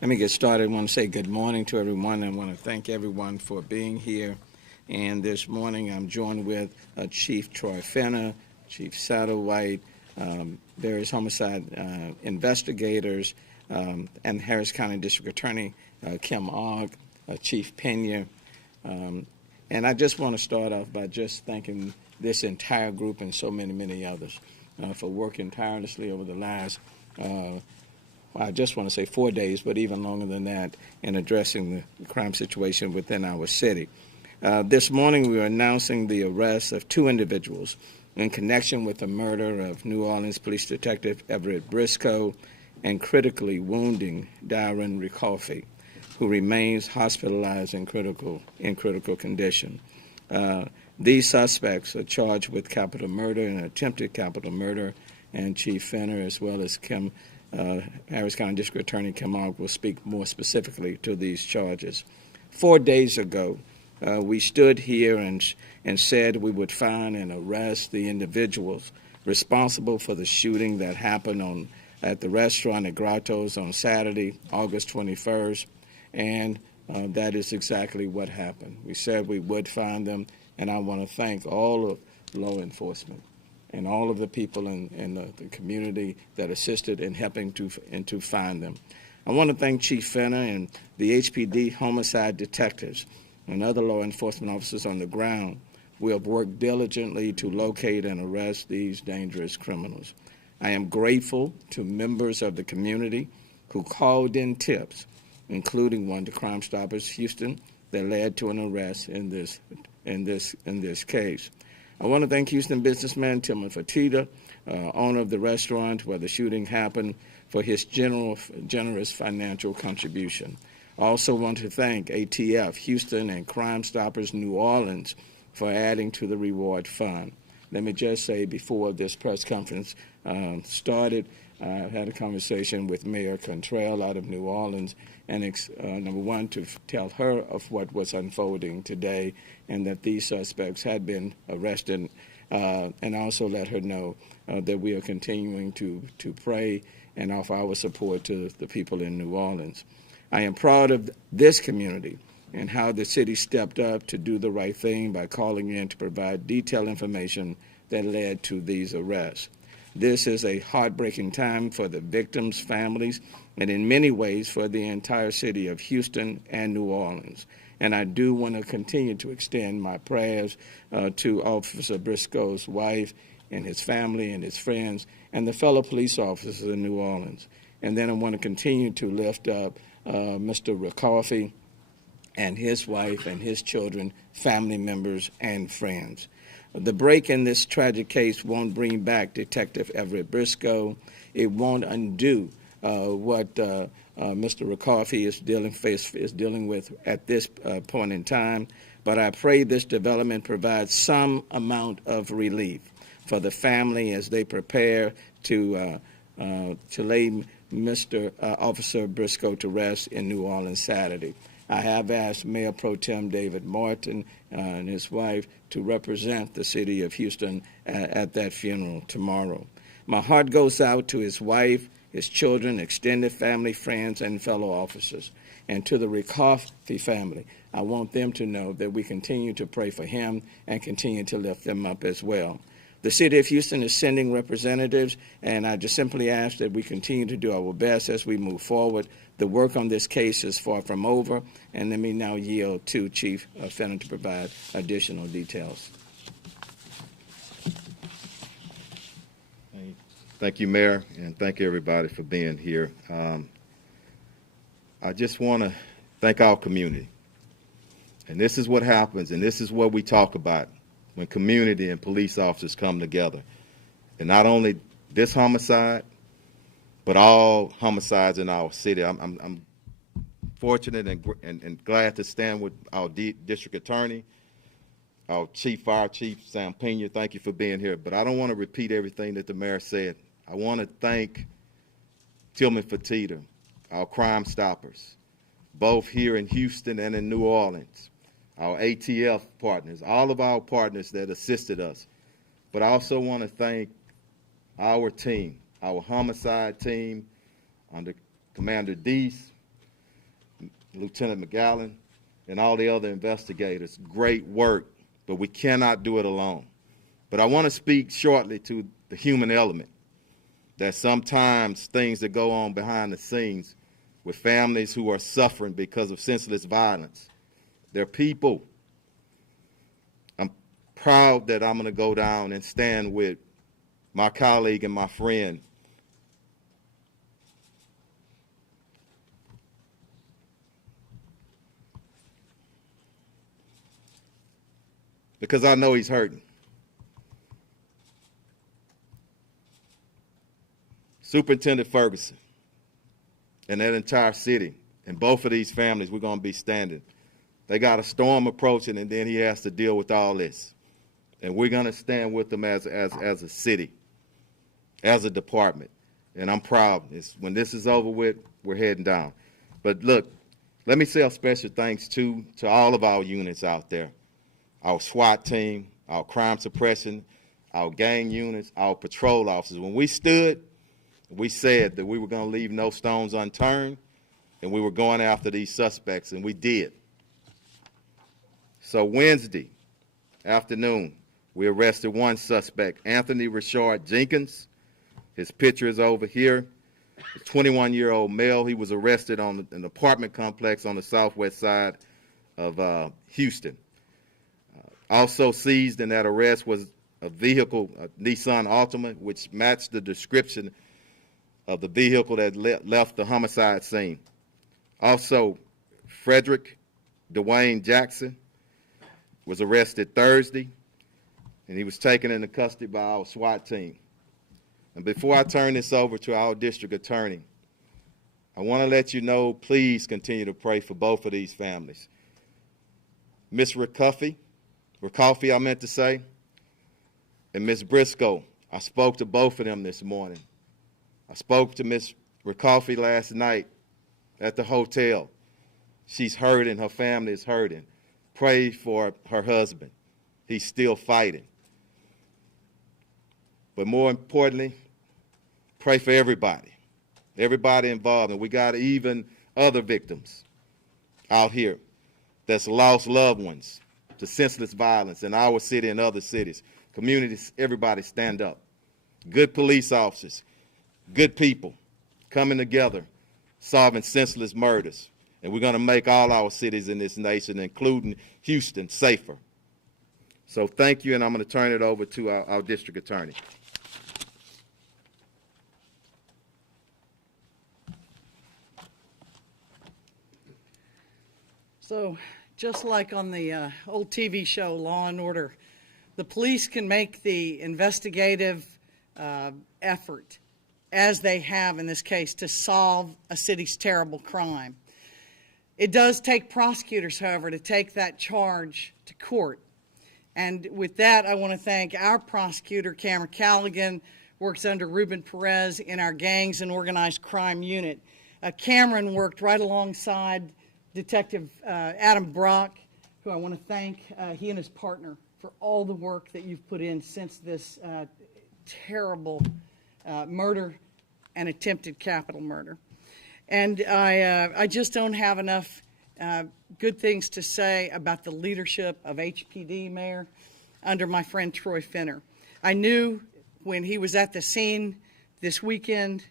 Let me get started. I want to say good morning to everyone. I want to thank everyone for being here. And this morning I'm joined with Chief Troy Fenner, Chief Satterwhite, various homicide investigators, and Harris County District Attorney Kim Ogg, Chief Pena. And I just want to start off by just thanking this entire group and so many, many others for working tirelessly over the last I just want to say 4 days, but even longer than that, in addressing the crime situation within our city. This morning, we are announcing the arrest of 2 individuals in connection with the murder of New Orleans Police Detective Everett Briscoe and critically wounding Darren Ricoffey, who remains hospitalized in critical condition. These suspects are charged with capital murder and attempted capital murder, and Chief Fenner, as well as Harris County District Attorney Kim Ogg, will speak more specifically to these charges. 4 days ago, we stood here and said we would find and arrest the individuals responsible for the shooting that happened at the restaurant at Grotto's on Saturday, August 21st, and that is exactly what happened. We said we would find them, and I want to thank all of law enforcement and all of the people in the community that assisted in helping to find them. I want to thank Chief Fenner and the HPD homicide detectives and other law enforcement officers on the ground who have worked diligently to locate and arrest these dangerous criminals. I am grateful to members of the community who called in tips, including one to Crime Stoppers Houston, that led to an arrest in this case. I want to thank Houston businessman Tillman Fertitta, owner of the restaurant where the shooting happened, for his generous financial contribution. I also want to thank ATF Houston and Crime Stoppers New Orleans for adding to the reward fund. Let me just say, before this press conference started, I had a conversation with Mayor Cantrell out of New Orleans, and number one, to tell her of what was unfolding today and that these suspects had been arrested, and also let her know that we are continuing to pray and offer our support to the people in New Orleans. I am proud of this community and how the city stepped up to do the right thing by calling in to provide detailed information that led to these arrests. This is a heartbreaking time for the victims' families and in many ways for the entire city of Houston and New Orleans. And I do want to continue to extend my prayers to Officer Briscoe's wife and his family and his friends and the fellow police officers in New Orleans. And then I want to continue to lift up Mr. Ricoffey and his wife and his children, family members, and friends. The break in this tragic case won't bring back Detective Everett Briscoe. It won't undo what Mr. Ricoffey is dealing with at this point in time. But I pray this development provides some amount of relief for the family as they prepare to lay Mr. Officer Briscoe to rest in New Orleans Saturday. I have asked Mayor Pro Tem David Martin and his wife to represent the city of Houston at that funeral tomorrow. My heart goes out to his wife, his children, extended family, friends, and fellow officers. And to the Ricoffey family, I want them to know that we continue to pray for him and continue to lift them up as well. The city of Houston is sending representatives, and I just simply ask that we continue to do our best as we move forward. The work on this case is far from over, and let me now yield to Chief Fenner to provide additional details. Thank you, Mayor, and thank you, everybody, for being here. I just want to thank our community. And this is what happens, and this is what we talk about when community and police officers come together. And not only this homicide, but all homicides in our city. I'm fortunate and glad to stand with our district attorney, our fire chief, Sam Pena. Thank you for being here. But I don't want to repeat everything that the mayor said. I want to thank Tillman Fertitta, our Crime Stoppers, both here in Houston and in New Orleans, our ATF partners, all of our partners that assisted us. But I also want to thank our team, our homicide team under Commander Deese, Lieutenant McGowan, and all the other investigators. Great work, but we cannot do it alone. But I want to speak shortly to the human element, that sometimes things that go on behind the scenes with families who are suffering because of senseless violence. They're people. I'm proud that I'm going to go down and stand with my colleague and my friend, because I know he's hurting. Superintendent Ferguson and that entire city, and both of these families, we're going to be standing. They got a storm approaching, and then he has to deal with all this. And we're going to stand with them as a city, as a department. And I'm proud. When this is over with, we're heading down. But look, let me say a special thanks to all of our units out there, our SWAT team, our crime suppression, our gang units, our patrol officers. When we stood, we said that we were going to leave no stones unturned, and we were going after these suspects, and we did. So Wednesday afternoon, we arrested one suspect, Anthony Richard Jenkins. His picture is over here. A 21-year-old male. He was arrested on an apartment complex on the southwest side of Houston. Also seized in that arrest was a vehicle, a Nissan Altima, which matched the description of the vehicle that left the homicide scene. Also, Frederick Dwayne Jackson was arrested Thursday, and he was taken into custody by our SWAT team. And before I turn this over to our district attorney, I want to let you know, please continue to pray for both of these families. Miss Ricoffey, I meant to say, and Miss Briscoe, I spoke to both of them this morning. I spoke to Miss Ricoffey last night at the hotel. She's hurting, her family is hurting. Pray for her husband. He's still fighting. But more importantly, pray for everybody involved. And we got even other victims out here that's lost loved ones to senseless violence in our city and other cities. Communities, everybody stand up. Good police officers, good people coming together, solving senseless murders. And we're going to make all our cities in this nation, including Houston, safer. So thank you, and I'm going to turn it over to our district attorney. So just like on the old TV show Law and Order, the police can make the investigative effort, as they have in this case, to solve a city's terrible crime. It does take prosecutors, however, to take that charge to court. And with that, I want to thank our prosecutor, Cameron Callaghan, works under Ruben Perez in our Gangs and Organized Crime Unit. Cameron worked right alongside Detective Adam Brock, who I want to thank, he and his partner, for all the work that you've put in since this terrible murder and attempted capital murder. And I just don't have enough good things to say about the leadership of HPD, Mayor, under my friend Troy Fenner. I knew when he was at the scene this weekend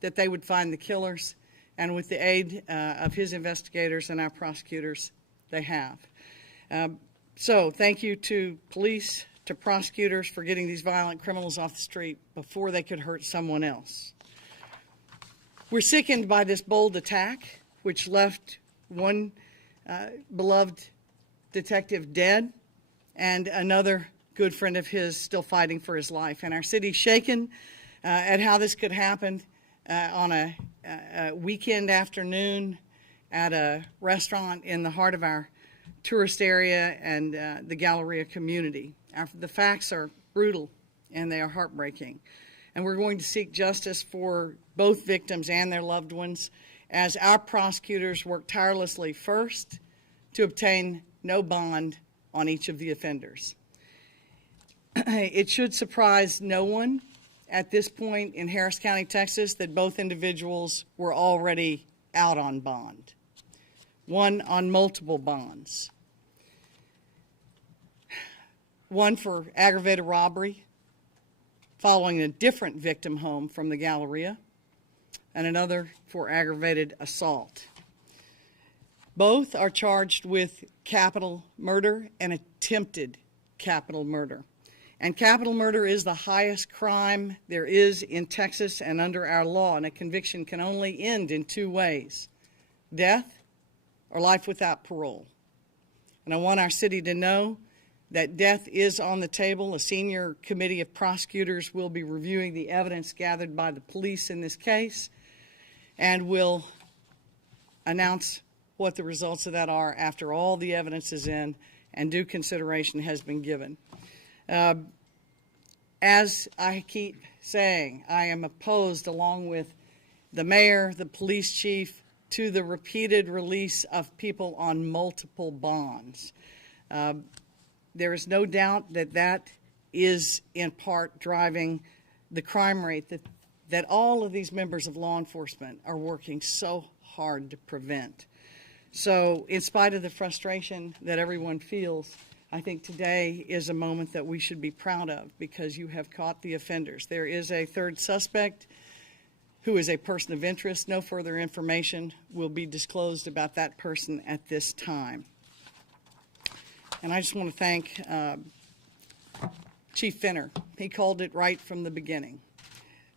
that they would find the killers, and with the aid of his investigators and our prosecutors, they have. So thank you to police, to prosecutors for getting these violent criminals off the street before they could hurt someone else. We're sickened by this bold attack, which left one beloved detective dead and another good friend of his still fighting for his life. And our city's shaken at how this could happen on a weekend afternoon at a restaurant in the heart of our tourist area and the Galleria community. The facts are brutal and they are heartbreaking. And we're going to seek justice for both victims and their loved ones as our prosecutors work tirelessly first to obtain no bond on each of the offenders. It should surprise no one at this point in Harris County, Texas, that both individuals were already out on bond. one on multiple bonds. One for aggravated robbery following a different victim home from the Galleria, and another for aggravated assault. Both are charged with capital murder and attempted capital murder. And capital murder is the highest crime there is in Texas and under our law, and a conviction can only end in two ways: death or life without parole. And I want our city to know that death is on the table. A senior committee of prosecutors will be reviewing the evidence gathered by the police in this case and will announce what the results of that are after all the evidence is in and due consideration has been given. As I keep saying, I am opposed, along with the mayor, the police chief, to the repeated release of people on multiple bonds. There is no doubt that that is in part driving the crime rate that all of these members of law enforcement are working so hard to prevent. So in spite of the frustration that everyone feels, I think today is a moment that we should be proud of, because you have caught the offenders. There is a third suspect who is a person of interest. No further information will be disclosed about that person at this time. And I just want to thank Chief Finner. He called it right from the beginning.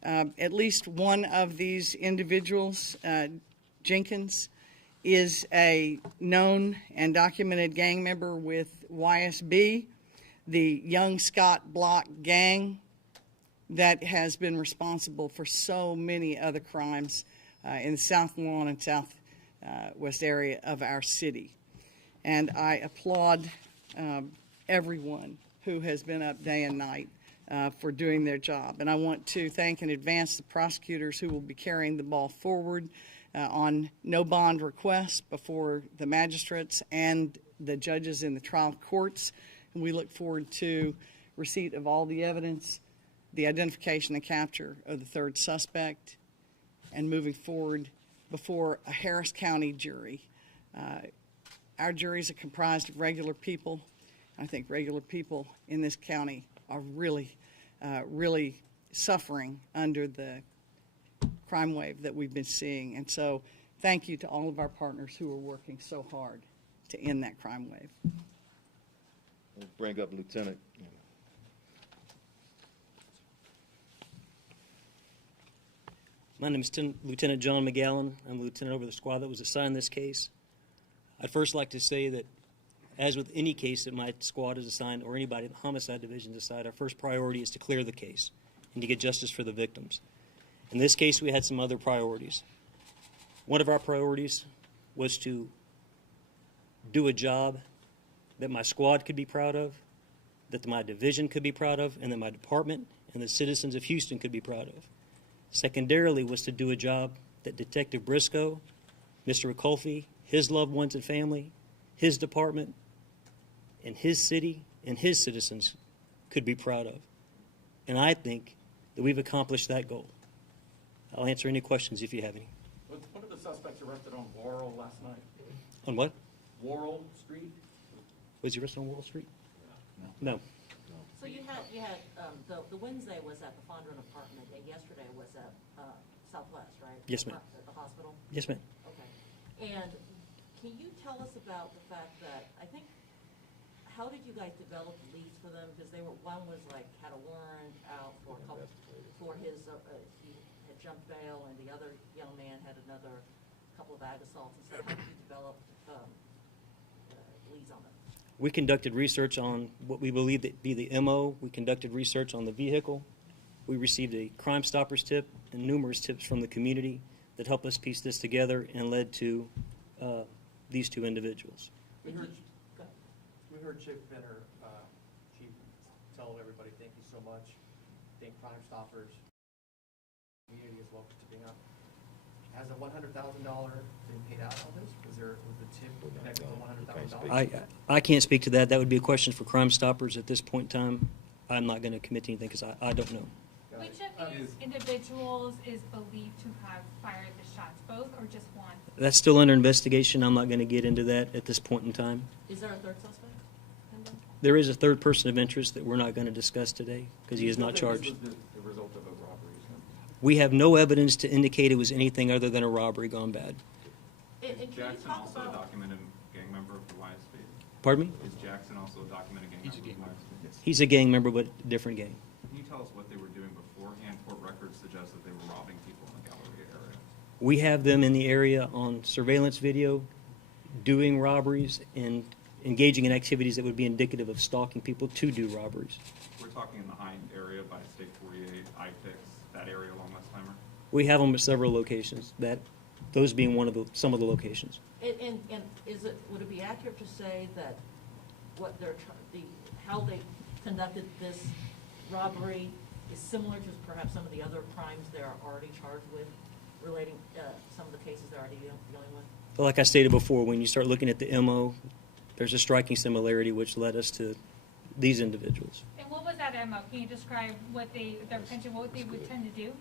At least one of these individuals, Jenkins, is a known and documented gang member with YSB, the Young Scott Block gang that has been responsible for so many other crimes in the South Lawn and Southwest area of our city. And I applaud everyone who has been up day and night for doing their job. And I want to thank in advance the prosecutors who will be carrying the ball forward on no bond requests before the magistrates and the judges in the trial courts. And we look forward to receipt of all the evidence, the identification and capture of the third suspect, and moving forward before a Harris County jury. Our juries are comprised of regular people. I think regular people in this county are really suffering under the crime wave that we've been seeing. And so thank you to all of our partners who are working so hard to end that crime wave. We'll bring up Lieutenant. My name is Lieutenant John McGowan. I'm the lieutenant over the squad that was assigned this case. I'd first like to say that, as with any case that my squad is assigned, or anybody in the homicide division is assigned, our first priority is to clear the case and to get justice for the victims. In this case, we had some other priorities. One of our priorities was to do a job that my squad could be proud of, that my division could be proud of, and that my department and the citizens of Houston could be proud of. Secondarily was to do a job that Detective Briscoe, Mr. Ricolfi, his loved ones and family, his department, and his city and his citizens could be proud of. And I think that we've accomplished that goal. I'll answer any questions if you have any. One of the suspects arrested on Laurel last night. On what? Laurel Street? Was he arrested on Wall Street? No. So you had the Wednesday was at the Fondren apartment, and yesterday was at Southwest, right? Yes, ma'am. At the hospital? Yes, ma'am. Okay. And can you tell us about the fact that, how did you guys develop leads for them? Because one was had a warrant out for his, he had jumped bail, and the other young man had another couple of ag assaults and stuff. How did you develop leads on them? We conducted research on what we believe to be the MO. We conducted research on the vehicle. We received a Crime Stoppers tip and numerous tips from the community that helped us piece this together and led to these two individuals. We heard Chief Finner, Chief, tell everybody thank you so much. Thank Crime Stoppers, community as well for tipping up. Has a $100,000 been paid out on this? Was the tip connected to $100,000? I can't speak to that. That would be a question for Crime Stoppers at this point in time. I'm not going to commit to anything because I don't know. We checked many individuals is believed to have fired the shots, both or just one? That's still under investigation. I'm not going to get into that at this point in time. Is there a third suspect? There is a third person of interest that we're not going to discuss today because he is not charged. The result of a robbery. We have no evidence to indicate it was anything other than a robbery gone bad. And can you Jackson talk also a about, documented gang member of the YSP? Pardon me? Is Jackson also a documented gang member of the YSP? He's a gang member, but a different gang. Can you tell us what they were doing beforehand? Court records suggest that they were robbing people in the Galleria area. We have them in the area on surveillance video doing robberies and engaging in activities that would be indicative of stalking people to do robberies. We're talking in the Hind area by State 48, IPIX, that area along Westheimer. We have them at several locations, those being some of the locations. and would it be accurate to say that what how they conducted this robbery is similar to perhaps some of the other crimes they're already charged with, relating some of the cases they're already dealing with? But like I stated before, when you start looking at the MO, there's a striking similarity which led us to these individuals. And what was that MO? Can you describe what their intention, what they would tend to do?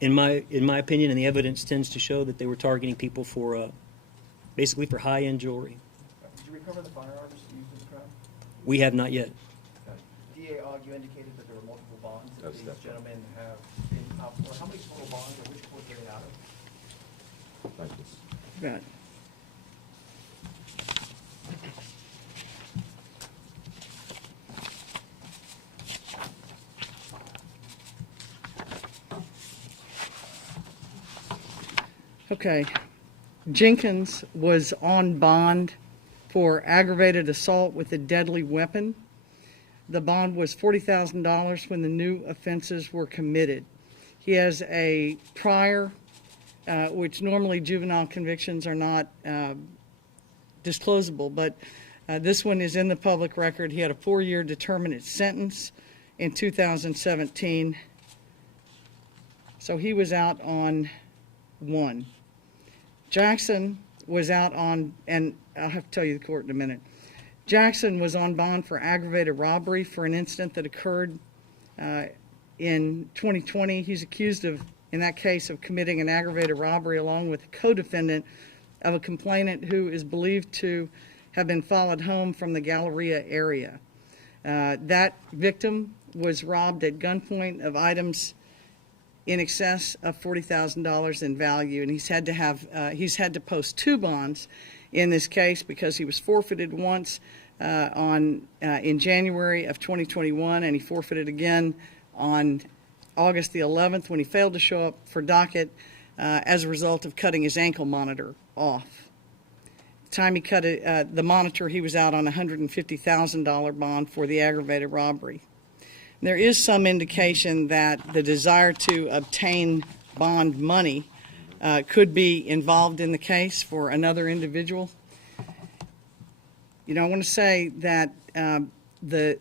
In my opinion, and the evidence tends to show that they were targeting people for basically for high-end jewelry. Did you recover the firearms used in the crime? We have not yet. DA Og, you indicated that there were multiple bonds that these gentlemen have been out for. How many total bonds or which court were they out of? Thank you. Right. Okay. Jenkins was on bond for aggravated assault with a deadly weapon. The bond was $40,000 when the new offenses were committed. He has a prior, which normally juvenile convictions are not disclosable, but this one is in the public record. He had a 4-year determinate sentence in 2017. So he was out on one. Jackson was out on, and I'll have to tell you the court in a minute. Jackson was on bond for aggravated robbery for an incident that occurred in 2020. He's accused of, in that case, of committing an aggravated robbery along with a co-defendant of a complainant who is believed to have been followed home from the Galleria area. That victim was robbed at gunpoint of items in excess of $40,000 in value, and he's had to post 2 bonds in this case because he was forfeited once in January of 2021, and he forfeited again on August the 11th when he failed to show up for docket as a result of cutting his ankle monitor off. The time he cut the monitor, he was out on a $150,000 bond for the aggravated robbery. There is some indication that the desire to obtain bond money could be involved in the case for another individual. You know, I want to say that the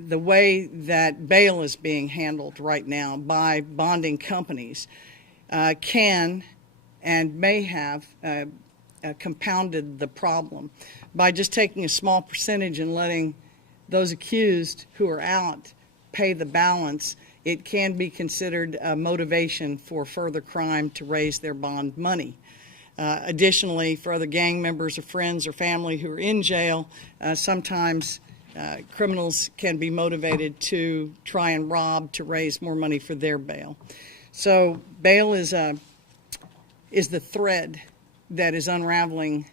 way that bail is being handled right now by bonding companies can and may have compounded the problem by just taking a small percentage and letting those accused who are out pay the balance. It can be considered a motivation for further crime to raise their bond money. Additionally, for other gang members or friends or family who are in jail, sometimes criminals can be motivated to try and rob to raise more money for their bail. So bail is the thread that is unraveling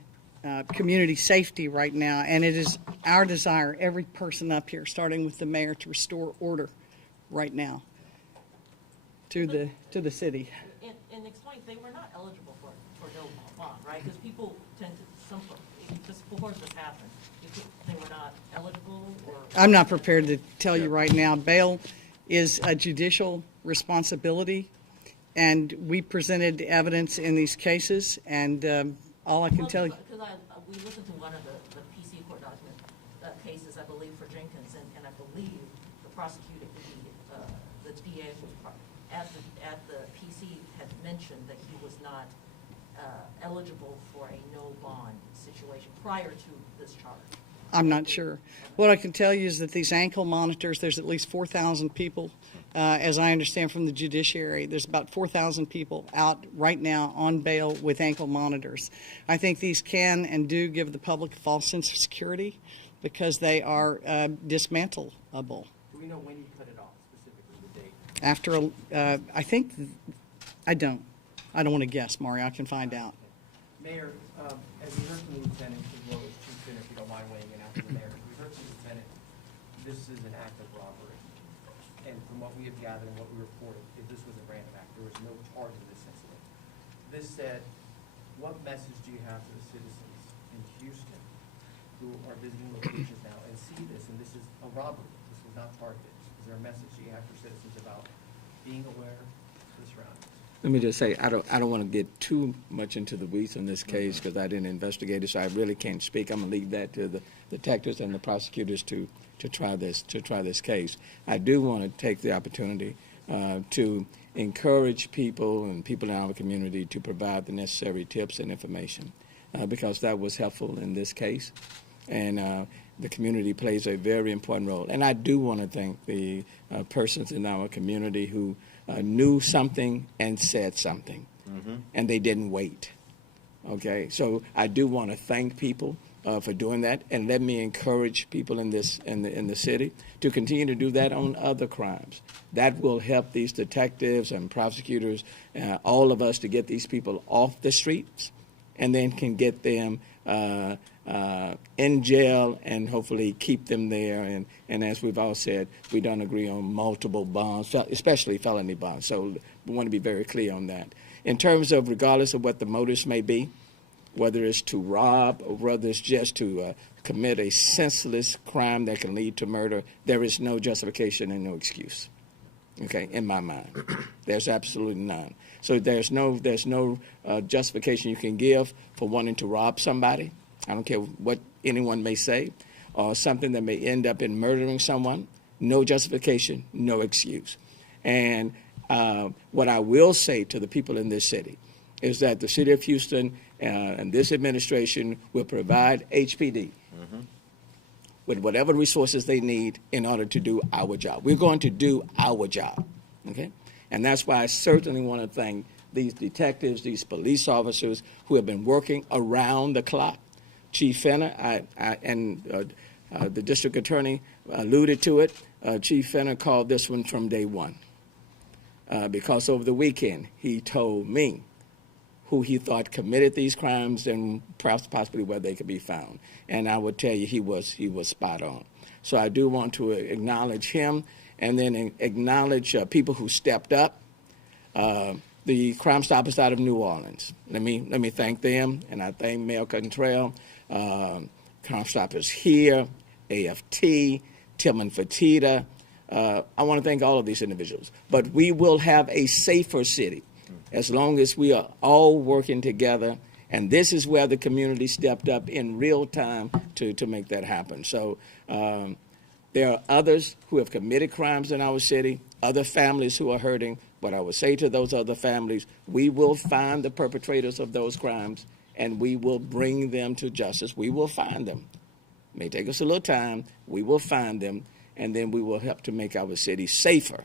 community safety right now, and it is our desire, every person up here, starting with the mayor, to restore order right now to the city. And explain, they were not eligible for no bond, right? Because people tend to, just before this happened, they were not eligible, or? I'm not prepared to tell you right now. Bail is a judicial responsibility, and we presented evidence in these cases, and all I can tell you. Because we listened to one of the PC court document cases, I believe, for Jenkins, and I believe the prosecutor, the DA at the PC had mentioned that he was not eligible for a no bond situation prior to this charge. I'm not sure. What I can tell you is that these ankle monitors, there's at least 4,000 people, as I understand from the judiciary, there's about 4,000 people out right now on bail with ankle monitors. I think these can and do give the public a false sense of security because they are dismantleable. Do we know when you cut it off, specifically the date? After, I think, I don't want to guess, Maury. I can find out. Mayor, as we heard from the lieutenant, as well as Chief Finner, if you don't mind weighing in after the mayor, we heard from the lieutenant, this is an act of robbery. And from what we have gathered and what we reported, if this was a random act, there was no charge of this incident. This said, what message do you have to the citizens in Houston who are visiting locations now and see this, and this is a robbery, this was not targeted? Is there a message you have for citizens about being aware of the surroundings? Let me just say, I don't want to get too much into the weeds in this case because I didn't investigate it, so I really can't speak. I'm going to leave that to the detectives and the prosecutors to try this case. I do want to take the opportunity to encourage people and people in our community to provide the necessary tips and information because that was helpful in this case, and the community plays a very important role. And I do want to thank the persons in our community who knew something and said something, and they didn't wait. Okay, so I do want to thank people for doing that, and let me encourage people in the city to continue to do that on other crimes. That will help these detectives and prosecutors, all of us, to get these people off the streets, and then can get them in jail and hopefully keep them there. And as we've all said, we don't agree on multiple bonds, especially felony bonds. So we want to be very clear on that. In terms of regardless of what the motives may be, whether it's to rob or whether it's just to commit a senseless crime that can lead to murder, there is no justification and no excuse. Okay, in my mind, there's absolutely none. So there's no justification you can give for wanting to rob somebody. I don't care what anyone may say, or something that may end up in murdering someone. No justification, no excuse. And what I will say to the people in this city is that the city of Houston and this administration will provide HPD with whatever resources they need in order to do our job. We're going to do our job, okay? And that's why I certainly want to thank these detectives, these police officers who have been working around the clock. Chief Finner and the district attorney alluded to it. Chief Finner called this one from day one because over the weekend he told me who he thought committed these crimes and perhaps possibly where they could be found. And I would tell you he was spot on. So I do want to acknowledge him and then acknowledge people who stepped up. The Crime Stoppers out of New Orleans. Let me thank them, and I thank Mayor Cantrell, Crime Stoppers here, AFT, Tillman Fertitta. I want to thank all of these individuals. But we will have a safer city as long as we are all working together, and this is where the community stepped up in real time to make that happen. So there are others who have committed crimes in our city, other families who are hurting, but I would say to those other families, we will find the perpetrators of those crimes, and we will bring them to justice. We will find them. It may take us a little time. We will find them, and then we will help to make our city safer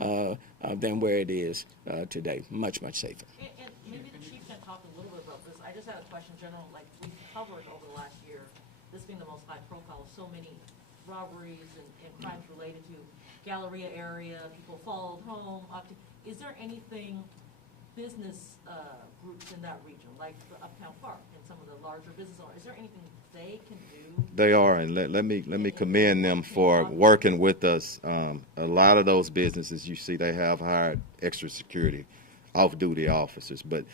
than where it is today. Much, much safer. And maybe the chief can talk a little bit about this. I just had a question, General. Like we've covered over the last year, this being the most high profile of so many robberies and crimes related to Galleria area, people followed home. Is there anything business groups in that region, like the Uptown Park and some of the larger business owners, is there anything they can do? They are, and let me commend them for working with us. A lot of those businesses, you see, they have hired extra security, off-duty officers. But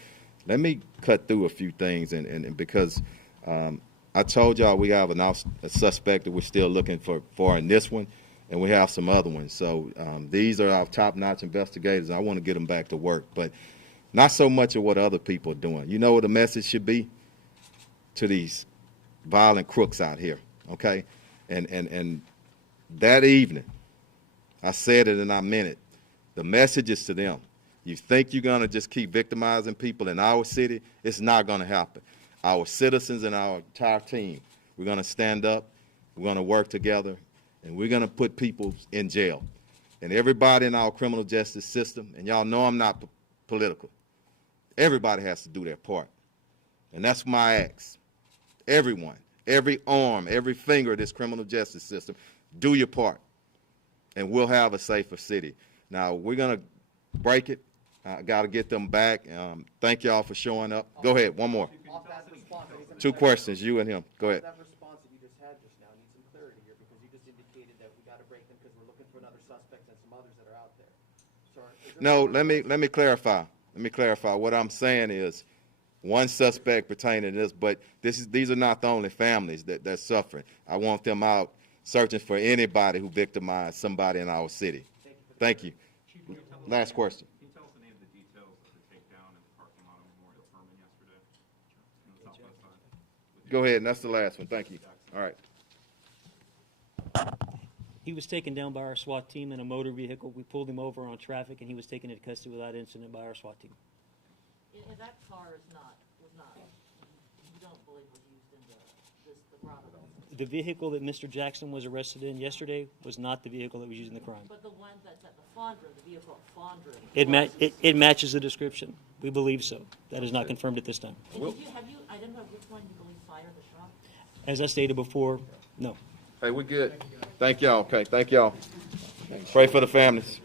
let me cut through a few things, and because I told y'all we have a suspect that we're still looking for in this one, and we have some other ones. So these are our top-notch investigators. I want to get them back to work, but not so much of what other people are doing. You know what the message should be to these violent crooks out here, okay? And that evening, I said it and I meant it. The message is to them. You think you're going to just keep victimizing people in our city? It's not going to happen. Our citizens and our entire team, we're going to stand up We're going to work together, and we're going to put people in jail. And everybody in our criminal justice system, and y'all know I'm not political, everybody has to do their part. And that's my ask. Everyone, every arm, every finger of this criminal justice system, do your part, and we'll have a safer city. Now, we're going to break it. I got to get them back. Thank y'all for showing up. Go ahead, one more. Off that response, I need some Two clarity. questions, you and him. Go ahead. That response that you just had just now needs some clarity here, because you just indicated that we gotta break them because we're looking for another suspect and some others that are out there. So is there- No, let me clarify. Let me clarify. What I'm saying is one suspect pertaining to this, but these are not the only families that's suffering. I want them out searching for anybody who victimized somebody in our city. Thank you. Last question. Can you tell us the name of the details of the takedown in the parking lot of Memorial Furman yesterday? On the southwest side? Go ahead, and that's the last one. Thank you. All right. He was taken down by our SWAT team in a motor vehicle. We pulled him over on traffic, and he was taken into custody without incident by our SWAT team. And that car was not, you don't believe was used in the robbery? The vehicle that Mr. Jackson was arrested in yesterday was not the vehicle that was used in the crime. But the one that's at the Fondren, the vehicle at Fondren. It matches the description. We believe so. That is not confirmed at this time. And have you identified which one you believe fired the shot? As I stated before, no. Hey, we're good. Thank y'all. Okay, thank y'all. Pray for the families.